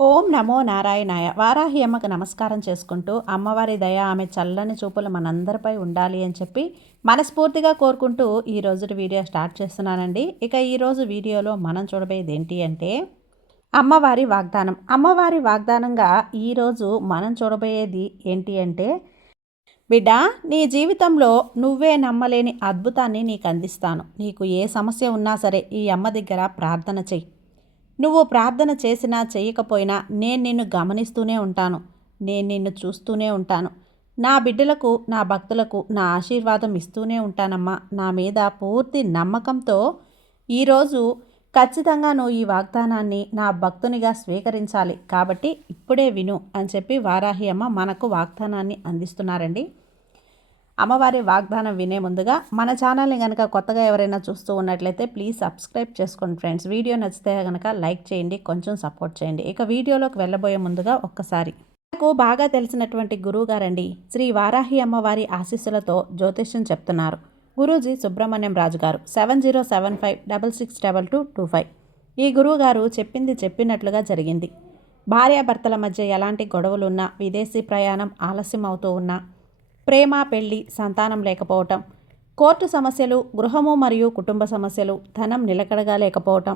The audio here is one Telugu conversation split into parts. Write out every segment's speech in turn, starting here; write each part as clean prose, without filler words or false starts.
ఓం నమో నారాయణాయ. వారాహి అమ్మకు నమస్కారం చేసుకుంటూ అమ్మవారి దయ ఆమె చల్లని చూపులు మనందరిపై ఉండాలి అని చెప్పి మనస్ఫూర్తిగా కోరుకుంటూ ఈరోజు వీడియో స్టార్ట్ చేస్తున్నానండి. ఇక ఈరోజు వీడియోలో మనం చూడబోయేది ఏంటి అంటే అమ్మవారి వాగ్దానం. అమ్మవారి వాగ్దానంగా ఈరోజు మనం చూడబోయేది ఏంటి అంటే, బిడ్డ, నీ జీవితంలో నువ్వే నమ్మలేని అద్భుతాన్ని నీకు అందిస్తాను. నీకు ఏ సమస్య ఉన్నా సరే ఈ అమ్మ దగ్గర ప్రార్థన చెయ్యి. నువ్వు ప్రార్థన చేసినా చేయకపోయినా నేను నిన్ను గమనిస్తూనే ఉంటాను. నేను నిన్ను చూస్తూనే ఉంటాను. నా బిడ్డలకు, నా భక్తులకు నా ఆశీర్వాదం ఇస్తూనే ఉంటానమ్మా. నా మీద పూర్తి నమ్మకంతో ఈరోజు ఖచ్చితంగా నువ్వు ఈ వాగ్దానాన్ని నా భక్తునిగా స్వీకరించాలి. కాబట్టి ఇప్పుడే విను అని చెప్పి వారాహి అమ్మ మనకు వాగ్దానాన్ని అందిస్తున్నారండి. అమ్మవారి వాగ్దానం వినే ముందుగా మన ఛానల్ని కనుక కొత్తగా ఎవరైనా చూస్తూ ఉన్నట్లయితే ప్లీజ్ సబ్స్క్రైబ్ చేసుకోండి ఫ్రెండ్స్. వీడియో నచ్చితే కనుక లైక్ చేయండి, కొంచెం సపోర్ట్ చేయండి. ఇక వీడియోలోకి వెళ్ళబోయే ముందుగా ఒక్కసారి నాకు బాగా తెలిసినటువంటి గురువు గారండి శ్రీ వారాహి అమ్మవారి ఆశీస్సులతో జ్యోతిష్యం చెప్తున్నారు. గురూజీ సుబ్రహ్మణ్యం రాజు గారు 7075662225. ఈ గురువు గారు చెప్పింది చెప్పినట్లుగా జరిగింది. భార్యాభర్తల మధ్య ఎలాంటి గొడవలున్నా, విదేశీ ప్రయాణం ఆలస్యం అవుతూ ఉన్నా, ప్రేమ, పెళ్లి, సంతానం లేకపోవటం, కోర్టు సమస్యలు, గృహము మరియు కుటుంబ సమస్యలు, ధనం నిలకడగా లేకపోవటం,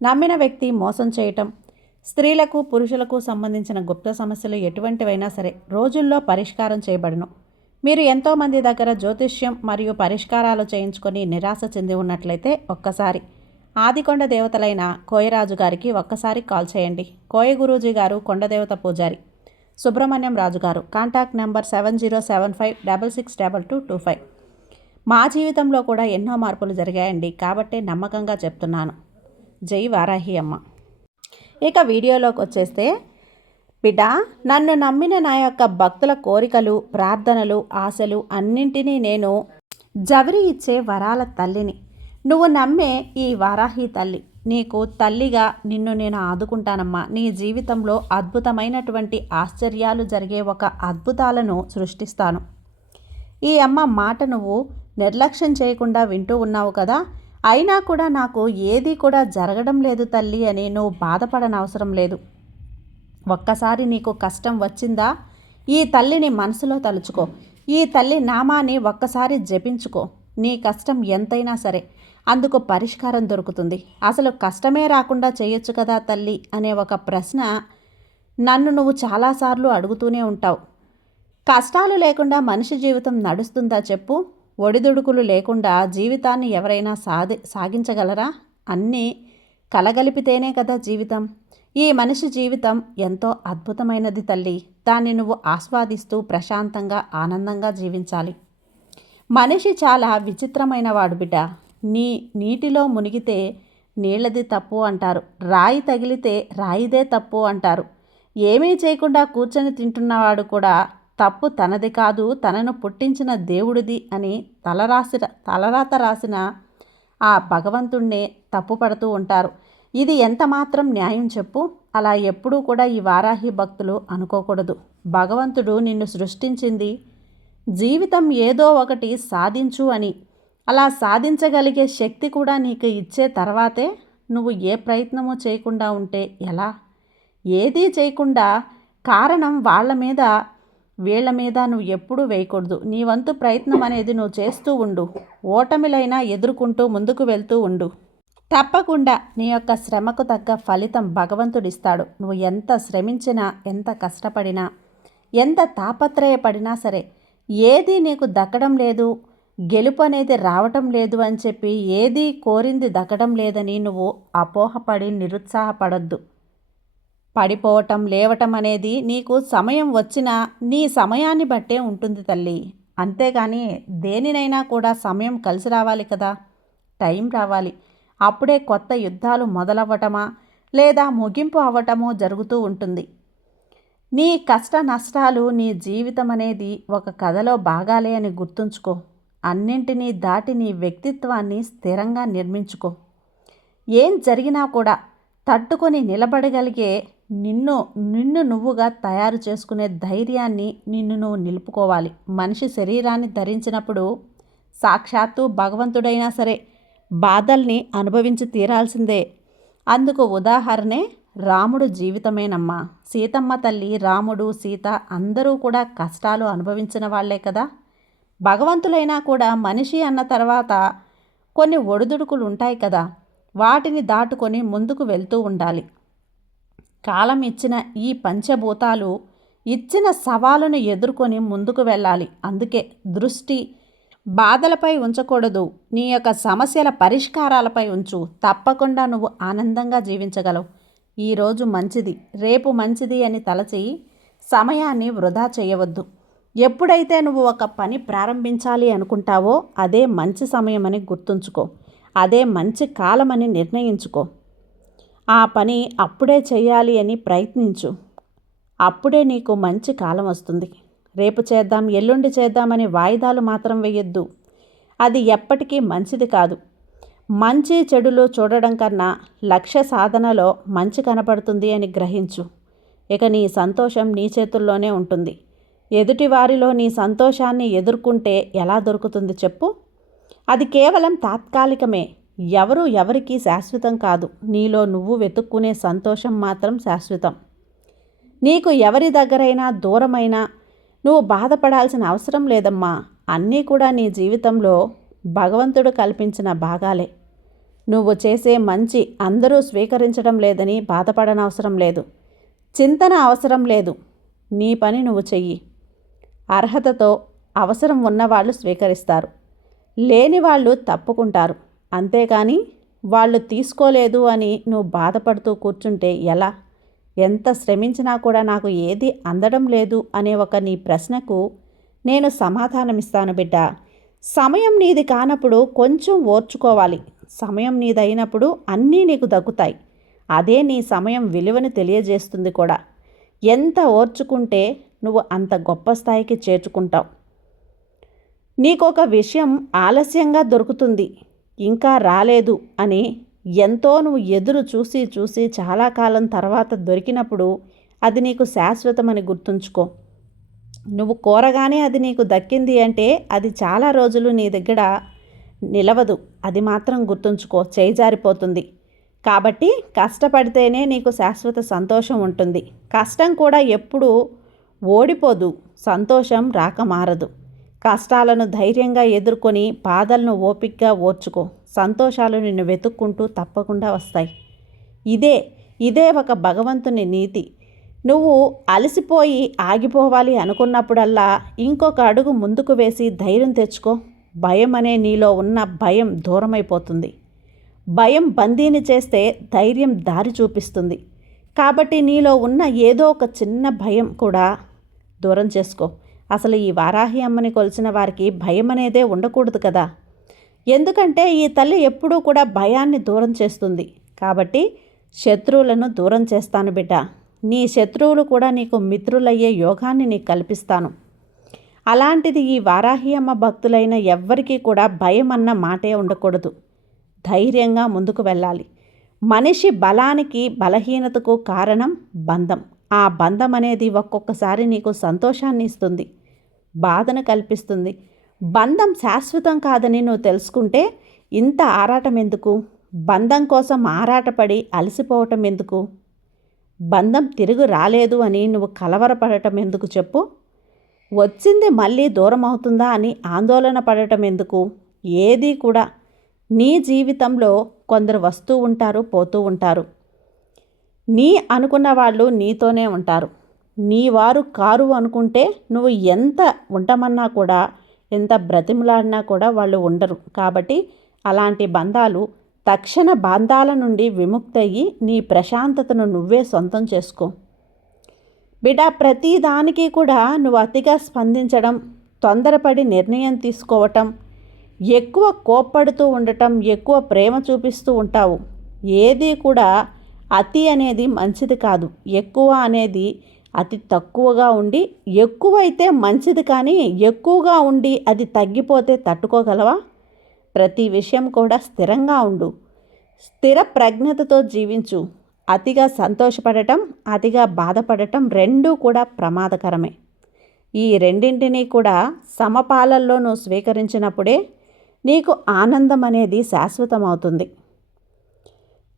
నమ్మిన వ్యక్తి మోసం చేయటం, స్త్రీలకు పురుషులకు సంబంధించిన గుప్త సమస్యలు ఎటువంటివైనా సరే రోజుల్లో పరిష్కారం చేయబడును. మీరు ఎంతోమంది దగ్గర జ్యోతిష్యం మరియు పరిష్కారాలు చేయించుకొని నిరాశ చెంది ఉన్నట్లయితే ఒక్కసారి ఆదికొండ దేవతలైన కోయరాజు గారికి ఒక్కసారి కాల్ చేయండి. కోయ గురూజీ గారు కొండదేవత పూజారి, సుబ్రహ్మణ్యం రాజు గారు. Contact number 7075662225. మా జీవితంలో కూడా ఎన్నో మార్పులు జరిగాయండి, కాబట్టే నమ్మకంగా చెప్తున్నాను. జై వారాహి అమ్మ. ఇక వీడియోలోకి వచ్చేస్తే, బిడ్డ, నన్ను నమ్మిన నా యొక్క భక్తుల కోరికలు, ప్రార్థనలు, ఆశలు అన్నింటినీ నేను జవరి ఇచ్చే వరాల తల్లిని. నువ్వు నమ్మే ఈ వారాహి తల్లి, నీకు తల్లిగా నిన్ను నేను ఆదుకుంటానమ్మా. నీ జీవితంలో అద్భుతమైనటువంటి ఆశ్చర్యాలు జరిగే ఒక అద్భుతాలను సృష్టిస్తాను. ఈ అమ్మ మాట నువ్వు నిర్లక్ష్యం చేయకుండా వింటూ ఉన్నావు కదా. అయినా కూడా నాకు ఏది కూడా జరగడం లేదు తల్లి అని నువ్వు బాధపడనవసరం లేదు. ఒక్కసారి నీకు కష్టం వచ్చిందా, ఈ తల్లిని మనసులో తలుచుకో. ఈ తల్లి నామాన్ని ఒక్కసారి జపించుకో. నీ కష్టం ఎంతైనా సరే అందుకు పరిష్కారం దొరుకుతుంది. అసలు కష్టమే రాకుండా చేయొచ్చు కదా తల్లి అనే ఒక ప్రశ్న నన్ను నువ్వు చాలాసార్లు అడుగుతూనే ఉంటావు. కష్టాలు లేకుండా మనిషి జీవితం నడుస్తుందా చెప్పు? ఒడిదుడుకులు లేకుండా జీవితాన్ని ఎవరైనా సాగించగలరా? అన్నీ కలగలిపితేనే కదా జీవితం. ఈ మనిషి జీవితం ఎంతో అద్భుతమైనది తల్లి. దాన్ని నువ్వు ఆస్వాదిస్తూ ప్రశాంతంగా, ఆనందంగా జీవించాలి. మనిషి చాలా విచిత్రమైన వాడు బిడ్డ. నీటిలో మునిగితే నీళ్ళది తప్పు అంటారు, రాయి తగిలితే రాయిదే తప్పు అంటారు. ఏమీ చేయకుండా కూర్చొని తింటున్నవాడు కూడా తప్పు తనది కాదు, తనను పుట్టించిన దేవుడిది అని తలరాత రాసిన ఆ భగవంతుణ్ణే తప్పు పడుతూ ఉంటారు. ఇది ఎంత మాత్రం న్యాయం చెప్పు? అలా ఎప్పుడూ కూడా ఈ వారాహి భక్తులు అనుకోకూడదు. భగవంతుడు నిన్ను సృష్టించింది జీవితం ఏదో ఒకటి సాధించు అని. అలా సాధించగలిగే శక్తి కూడా నీకు ఇచ్చే తర్వాతే నువ్వు ఏ ప్రయత్నమూ చేయకుండా ఉంటే ఎలా? ఏదీ చేయకుండా కారణం వాళ్ళ మీద వీళ్ళ మీద నువ్వు ఎప్పుడూ వేయకూడదు. నీ వంతు ప్రయత్నం అనేది నువ్వు చేస్తూ ఉండు. ఓటమిలైనా ఎదుర్కొంటూ ముందుకు వెళ్తూ ఉండు. తప్పకుండా నీ యొక్క శ్రమకు తగ్గ ఫలితం భగవంతుడిస్తాడు. నువ్వు ఎంత శ్రమించినా, ఎంత కష్టపడినా, ఎంత తాపత్రయపడినా సరే ఏదీ నీకు దక్కడం లేదు, గెలుపు అనేది రావటం లేదు అని చెప్పి, ఏదీ కోరింది దక్కడం లేదని నువ్వు అపోహపడి నిరుత్సాహపడొద్దు. పడిపోవటం, లేవటం అనేది నీకు సమయం వచ్చినా నీ సమయాన్ని బట్టే ఉంటుంది తల్లి. అంతేగాని దేనినైనా కూడా సమయం కలిసి రావాలి కదా, టైం రావాలి. అప్పుడే కొత్త యుద్ధాలు మొదలవ్వటమా లేదా ముగింపు అవ్వటమో జరుగుతూ ఉంటుంది. నీ కష్ట నష్టాలు నీ జీవితం అనేది ఒక కథలో భాగాలే అని గుర్తుంచుకో. అన్నింటినీ దాటి నీ వ్యక్తిత్వాన్ని స్థిరంగా నిర్మించుకో. ఏం జరిగినా కూడా తట్టుకొని నిలబడగలిగే నిన్ను నువ్వుగా తయారు చేసుకునే ధైర్యాన్ని నిన్ను నువ్వు నిలుపుకోవాలి. మనిషి శరీరాన్ని ధరించినప్పుడు సాక్షాత్తు భగవంతుడైనా సరే బాధల్ని అనుభవించి తీరాల్సిందే. అందుకు ఉదాహరణే రాముడు జీవితమేనమ్మా. సీతమ్మ తల్లి, రాముడు, సీత అందరూ కూడా కష్టాలు అనుభవించిన వాళ్లే కదా. భగవంతులైనా కూడా మనిషి అన్న తర్వాత కొన్ని ఒడిదుడుకులు ఉంటాయి కదా, వాటిని దాటుకొని ముందుకు వెళ్తూ ఉండాలి. కాలం ఇచ్చిన ఈ పంచభూతాలు ఇచ్చిన సవాలును ఎదుర్కొని ముందుకు వెళ్ళాలి. అందుకే దృష్టి బాధలపై ఉంచకూడదు, నీ యొక్క సమస్యల పరిష్కారాలపై ఉంచు. తప్పకుండా నువ్వు ఆనందంగా జీవించగలవు. ఈరోజు మంచిది, రేపు మంచిది అని తలచి సమయాన్ని వృధా చేయవద్దు. ఎప్పుడైతే నువ్వు ఒక పని ప్రారంభించాలి అనుకుంటావో అదే మంచి సమయమని గుర్తుంచుకో, అదే మంచి కాలమని నిర్ణయించుకో. ఆ పని అప్పుడే చేయాలి అని ప్రయత్నించు. అప్పుడే నీకు మంచి కాలం వస్తుంది. రేపు చేద్దాం, ఎల్లుండి చేద్దామని వాయిదాలు మాత్రం వేయొద్దు. అది ఎప్పటికీ మంచిది కాదు. మంచి చెడులు చూడడం కన్నా లక్ష్య సాధనలో మంచి కనపడుతుంది అని గ్రహించు. ఇక నీ సంతోషం నీ చేతుల్లోనే ఉంటుంది. ఎదుటివారిలో నీ సంతోషాన్ని ఎదుర్కొంటే ఎలా దొరుకుతుంది చెప్పు? అది కేవలం తాత్కాలికమే. ఎవరికి శాశ్వతం కాదు. నీలో నువ్వు వెతుక్కునే సంతోషం మాత్రం శాశ్వతం. నీకు ఎవరి దగ్గరైనా దూరమైనా నువ్వు బాధపడాల్సిన అవసరం లేదమ్మా. అన్నీ కూడా నీ జీవితంలో భగవంతుడు కల్పించిన భాగాలే. నువ్వు చేసే మంచి అందరూ స్వీకరించడం లేదని బాధపడనవసరం లేదు. చింతన అవసరం లేదు. నీ పని నువ్వు చెయ్యి. అర్హతతో అవసరం ఉన్నవాళ్ళు స్వీకరిస్తారు, లేని వాళ్ళు తప్పుకుంటారు. అంతేకాని వాళ్ళు తీసుకోలేదు అని నువ్వు బాధపడుతూ కూర్చుంటే ఎలా? ఎంత శ్రమించినా కూడా నాకు ఏది అందడం లేదు అనే ఒక నీ ప్రశ్నకు నేను సమాధానమిస్తాను బిడ్డ. సమయం నీది కానప్పుడు కొంచెం ఓర్చుకోవాలి. సమయం నీదైనప్పుడు అన్నీ నీకు దక్కుతాయి. అదే నీ సమయం విలువని తెలియజేస్తుంది కూడా. ఎంత ఓర్చుకుంటే నువ్వు అంత గొప్ప స్థాయికి చేర్చుకుంటావు. నీకొక విషయం ఆలస్యంగా దొరుకుతుంది, ఇంకా రాలేదు అని ఎంతో నువ్వు ఎదురు చూసి చాలా కాలం తర్వాత దొరికినప్పుడు అది నీకు శాశ్వతమని గుర్తుంచుకో. నువ్వు కోరగానే అది నీకు దక్కింది అంటే అది చాలా రోజులు నీ దగ్గర నిలవదు. అది మాత్రం గుర్తుంచుకో, చేజారిపోతుంది. కాబట్టి కష్టపడితేనే నీకు శాశ్వత సంతోషం ఉంటుంది. కష్టం కూడా ఎప్పుడూ ఓడిపోదు, సంతోషం రాక మారదు. కష్టాలను ధైర్యంగా ఎదుర్కొని బాధలను ఓపికగా ఓర్చుకో. సంతోషాలు నిన్ను వెతుక్కుంటూ తప్పకుండా వస్తాయి. ఇదే ఒక భగవంతుని నీతి. నువ్వు అలసిపోయి ఆగిపోవాలి అనుకున్నప్పుడల్లా ఇంకొక అడుగు ముందుకు వేసి ధైర్యం తెచ్చుకో. భయం అనే నీలో ఉన్న భయం దూరమైపోతుంది. భయం బందీని చేస్తే ధైర్యం దారి చూపిస్తుంది. కాబట్టి నీలో ఉన్న ఏదో ఒక చిన్న భయం కూడా దూరం చేసుకో. అసలు ఈ వారాహి అమ్మని కొలిచిన వారికి భయం అనేదే ఉండకూడదు కదా. ఎందుకంటే ఈ తల్లి ఎప్పుడూ కూడా భయాన్ని దూరం చేస్తుంది. కాబట్టి శత్రువులను దూరం చేస్తాను బిడ్డ. నీ శత్రువులు కూడా నీకు మిత్రులయ్యే యోగాన్ని నీకు కల్పిస్తాను. అలాంటిది ఈ వారాహి అమ్మ భక్తులైన ఎవ్వరికీ కూడా భయం అన్న మాటే ఉండకూడదు. ధైర్యంగా ముందుకు వెళ్ళాలి. మనిషి బలానికి బలహీనతకు కారణం బంధం. ఆ బంధం అనేది ఒక్కొక్కసారి నీకు సంతోషాన్ని ఇస్తుంది, బాధను కల్పిస్తుంది. బంధం శాశ్వతం కాదని నువ్వు తెలుసుకుంటే ఇంత ఆరాటం ఎందుకు? బంధం కోసం ఆరాటపడి అలసిపోవటం ఎందుకు? బంధం తిరిగి రాలేదు అని నువ్వు కలవరపడటం ఎందుకు చెప్పు? వచ్చింది మళ్ళీ దూరం అవుతుందా అని ఆందోళన పడటం ఎందుకు? ఏది కూడా. నీ జీవితంలో కొందరు వస్తూ ఉంటారు, పోతూ ఉంటారు. నీ అనుకున్న వాళ్ళు నీతోనే ఉంటారు. నీ వారు కారు అనుకుంటే నువ్వు ఎంత ఉండమన్నా కూడా, ఎంత బ్రతిమలాడినా కూడా వాళ్ళు ఉండరు. కాబట్టి అలాంటి బంధాలు తక్షణ బంధాల నుండి విముక్తయ్యి నీ ప్రశాంతతను నువ్వే సొంతం చేసుకో బిడ్డ. ప్రతిదానికి కూడా నువ్వు అతిగా స్పందించడం, తొందరపడి నిర్ణయం తీసుకోవటం, ఎక్కువ కోప్పడుతూ ఉండటం, ఎక్కువ ప్రేమ చూపిస్తూ ఉంటావు. ఏది కూడా అతి అనేది మంచిది కాదు. ఎక్కువ అనేది అతి తక్కువగా ఉండి, ఎక్కువైతే మంచిది కానీ ఎక్కువగా ఉండి అది తగ్గిపోతే తట్టుకోగలవా? ప్రతి విషయం కూడా స్థిరంగా ఉండు. స్థిర ప్రజ్ఞతతో జీవించు. అతిగా సంతోషపడటం, అతిగా బాధపడటం రెండూ కూడా ప్రమాదకరమే. ఈ రెండింటినీ కూడా సమపాలల్లో నువ్వు స్వీకరించినప్పుడే నీకు ఆనందం అనేది శాశ్వతమవుతుంది.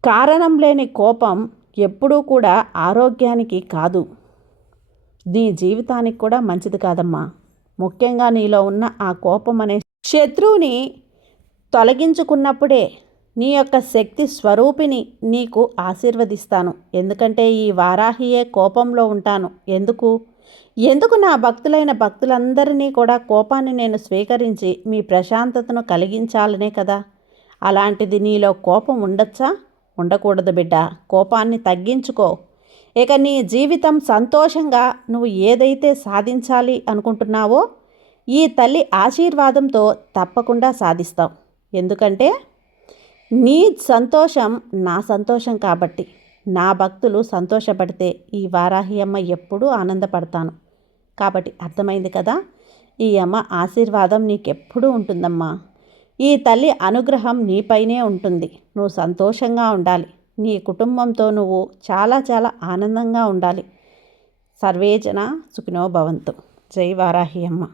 కారణం లేని కోపం ఎప్పుడూ కూడా ఆరోగ్యానికి కాదు, నీ జీవితానికి కూడా మంచిది కాదమ్మా. ముఖ్యంగా నీలో ఉన్న ఆ కోపం అనే శత్రువుని తొలగించుకున్నప్పుడే నీ యొక్క శక్తి స్వరూపిణి నీకు ఆశీర్వదిస్తాను. ఎందుకంటే ఈ వారాహియే కోపంలో ఉంటాను. ఎందుకు నా భక్తులైన భక్తులందరినీ కూడా కోపాన్ని నేను స్వీకరించి మీ ప్రశాంతతను కలిగించాలనే కదా. అలాంటిది నీలో కోపం ఉండొచ్చా? ఉండకూడదు బిడ్డ. కోపాన్ని తగ్గించుకో. ఇక నీ జీవితం సంతోషంగా నువ్వు ఏదైతే సాధించాలి అనుకుంటున్నావో ఈ తల్లి ఆశీర్వాదంతో తప్పకుండా సాధిస్తావు. ఎందుకంటే నీ సంతోషం నా సంతోషం కాబట్టి. నా భక్తులు సంతోషపడితే ఈ వారాహి అమ్మ ఎప్పుడూ ఆనందపడతాను. కాబట్టి అర్థమైంది కదా. ఈ అమ్మ ఆశీర్వాదం నీకెప్పుడూ ఉంటుందమ్మా. ఈ తల్లి అనుగ్రహం నీపైనే ఉంటుంది. నువ్వు సంతోషంగా ఉండాలి. నీ కుటుంబంతో నువ్వు చాలా చాలా ఆనందంగా ఉండాలి. సర్వేజన సుఖినో భవంతు. జై వారాహి అమ్మ.